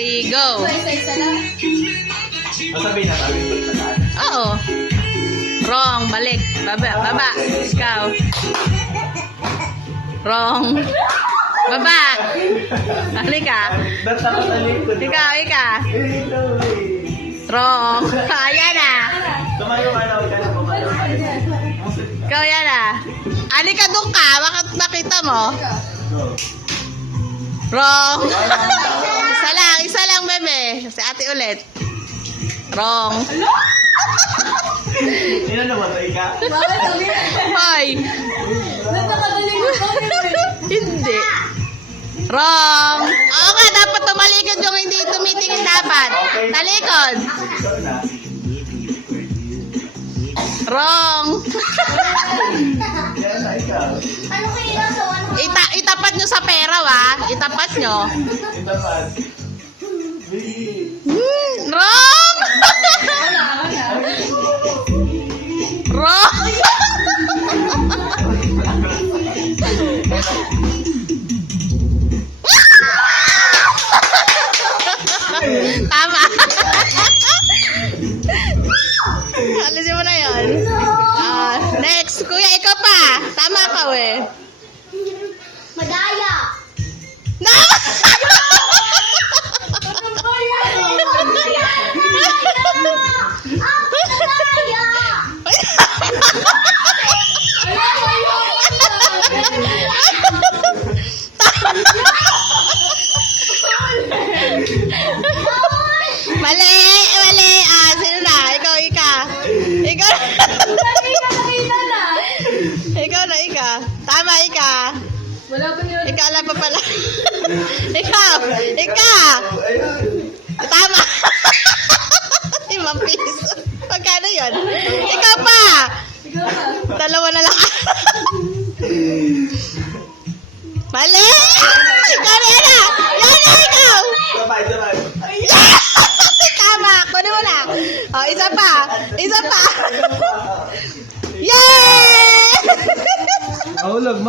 3, go. Isa-isa lang. Masabi na kami. Oo. Wrong, balik. Baba. Ikaw. Wrong. Baba. Halika. Ikaw. Wrong. Ayan na. Tumayo ka na. Ikaw yan na. Halika doon ka. Bakit nakita mo? Wrong. Isa lang, bebe. Si ate ulit. Wrong. Sino namatay ka? Bakit sabi na? Hoy. Nagkakadaling mo Hindi. Wrong. Oo nga, dapat tumalikod yung hindi tumitingin dapat. Talikod. Ikaw na. Wrong. Yan na, ikaw. Ano kaya sa one? Itapat nyo sa pera, wa? Itapat nyo. Ito pa. Wrong. Wrong. Tama. Alisin mo na yun. Next, kuya, ikaw pa. Tama ka, we. Madaya. No! Mali. Sino na? Ikaw. Ikaw. Tama, ikaw. Wala ba yun? Ikaw lang pa pala. Ikaw. Tama. 5 piso. Magkano yun? Ikaw pa. Ikaw na. Dalawa na lang. Mali. Ikaw na yan. Ikaw. Sabay. Tama. Kunin mo lang. Oh, isa pa. Yay! Mahulog.